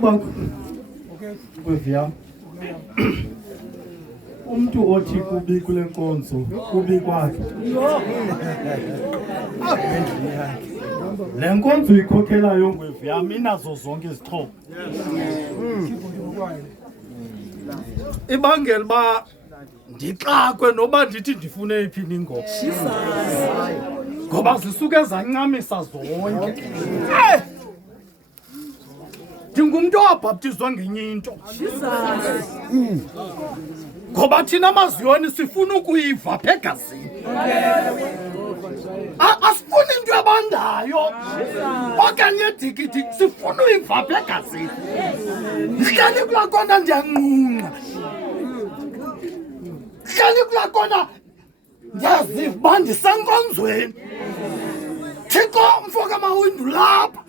bakho kwevya umntu othi kubi kule nkonzo kubi kwakhe le nkonzo ikhokhelayo ngwevyam inazo zonke izixhobo ibangela uba ndixakwe noba ndithi ndifune iphini ingoma ngoba zisuke zancamisa zonke ndingumntu owabhaptizwa ngenye into ngoba thina amaziyoni sifuna ukuyiva apha egazini asifuni into yabandayo okanye edikidiki sifuna uyiva apha egazini ndihleli kulaa kona ndiyanqunqa hleli kulaa kona ndiyaziva uba ndisenkonzweni thixo mfoka mawindu lapha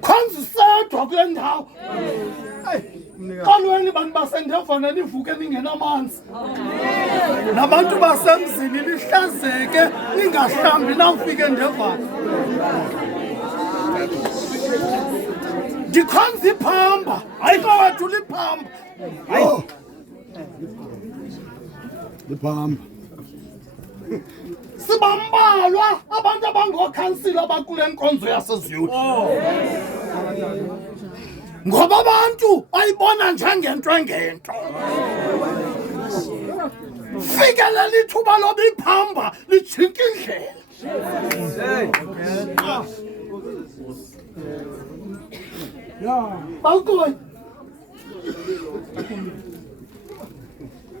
khonza usedwa kule ndawo qalweni bantu basendevana nivuke ningenamanzi nabantu basemzini lihlazeke ningahlambi nawufike endevana ndikhonza iphamba hayi kawethu liphamba liphamba sibambalwa abantu abangokhansila abakule nkonzo yaseziyuni ngoba abantu bayibona njengento engento fikelela ithuba loba iphamba lijinka indlela Gcoyi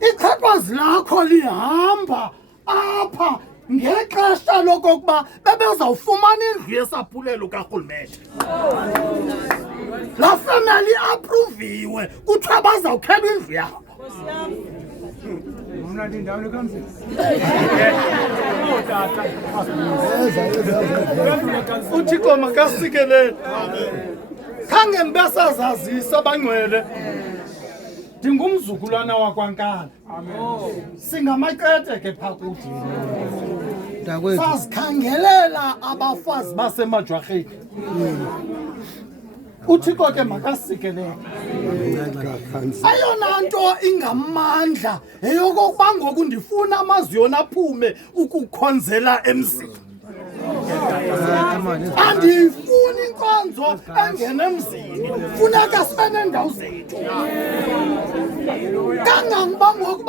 iqhaqwazi lakho lihamba apha ngexesha lokokuba bebezawufumana indlu yesaphulelo karhulumente laa family apruviwe kuthiwa bazawukhela indlu yabo uthixo makasikelele khange mbesazazisa bangcwele ndingumzukulwana wakwankala singamaqete ke phaa kuthi sazikhangelela abafazi basemajwarheni uthixo ke makasikelele ayona nto ingamandla yeyokokuba ngoku ndifuna amaziyoni aphume ukukhonzela emzini andiyifuni inkonzo engene emzini funeka sibe neendawo zethu kangangoba ngokuba